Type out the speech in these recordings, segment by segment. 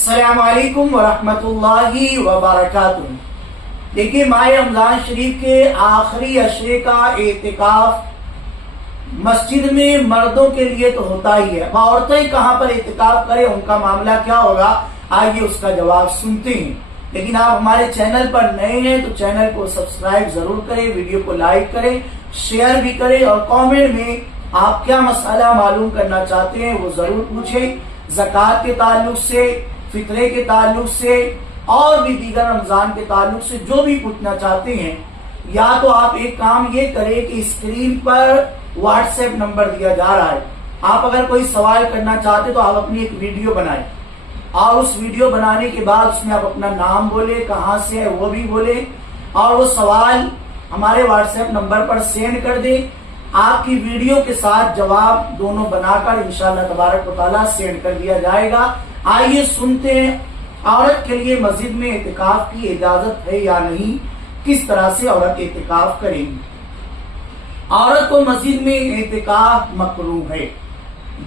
अस्सलामुअलैकुम वरहमतुल्लाहि वबरकातुहू। देखिए, माह रमजान शरीफ के आखिरी अशरे का एतिकाफ मस्जिद में मर्दों के लिए तो होता ही है। औरतें कहां पर एतिकाफ करें, उनका मामला क्या होगा, आइए उसका जवाब सुनते हैं। लेकिन आप हमारे चैनल पर नए हैं तो चैनल को सब्सक्राइब जरूर करें, वीडियो को लाइक करें, शेयर भी करें और कमेंट में आप क्या मसला मालूम करना चाहते हैं वो जरूर पूछें। ज़कात के ताल्लुक से, फित्रे के ताल्लुक से और भी दीगर रमजान के ताल्लुक से जो भी पूछना चाहते हैं, या तो आप एक काम ये करें कि स्क्रीन पर व्हाट्सएप नंबर दिया जा रहा है। आप अगर कोई सवाल करना चाहते तो आप अपनी एक वीडियो बनाएं और उस वीडियो बनाने के बाद उसमें आप अपना नाम बोले, कहां से है वो भी बोले और वो सवाल हमारे व्हाट्सएप नंबर पर सेंड कर दें। आपकी वीडियो के साथ जवाब दोनों बनाकर इंशाअल्लाह तबारक व तआला सेंड कर दिया जाएगा। आइए सुनते हैं, औरत के लिए मस्जिद में एतिकाफ की इजाजत है या नहीं, किस तरह से औरत एतिकाफ करेगी। औरत को मस्जिद में एतिकाफ मकरूह है,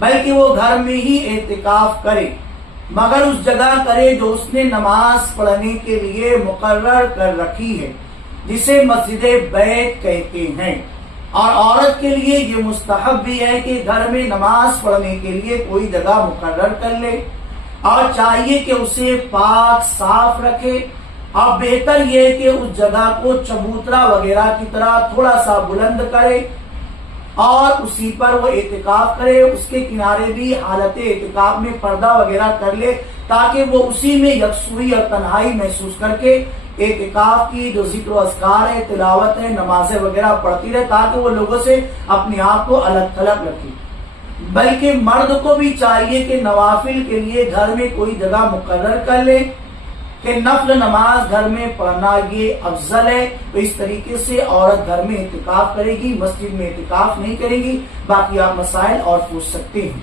बल्कि वो घर में ही एतिकाफ करे, मगर उस जगह करे जो उसने नमाज पढ़ने के लिए मुकर्रर कर रखी है, जिसे मस्जिद बैत कहते हैं। और औरत के लिए ये मुस्तहब भी है कि घर में नमाज पढ़ने के लिए कोई जगह मुकर्रर कर ले और चाहिए कि उसे पाक साफ रखे। और बेहतर ये है कि उस जगह को चबूतरा वगैरह की तरह थोड़ा सा बुलंद करे और उसी पर वो एतिकाफ करे। उसके किनारे भी हालत एतिकाफ में पर्दा वगैरह कर ले, ताकि वो उसी में यकसुई और तन्हाई महसूस करके एतिकाफ की जो जिक्र अस्कार है, तिलावत है, नमाजें वगैरह पढ़ती रहे, ताकि वो लोगों से अपने आप को अलग थलग रखे। बल्कि मर्द को भी चाहिए कि नवाफिल के लिए घर में कोई जगह मुकर्रर कर ले कि नफल नमाज घर में पढ़ना ये अफजल है। तो इस तरीके से औरत घर में एतिकाफ करेगी, मस्जिद में एतिकाफ नहीं करेगी। बाकी आप मसाइल और पूछ सकते हैं।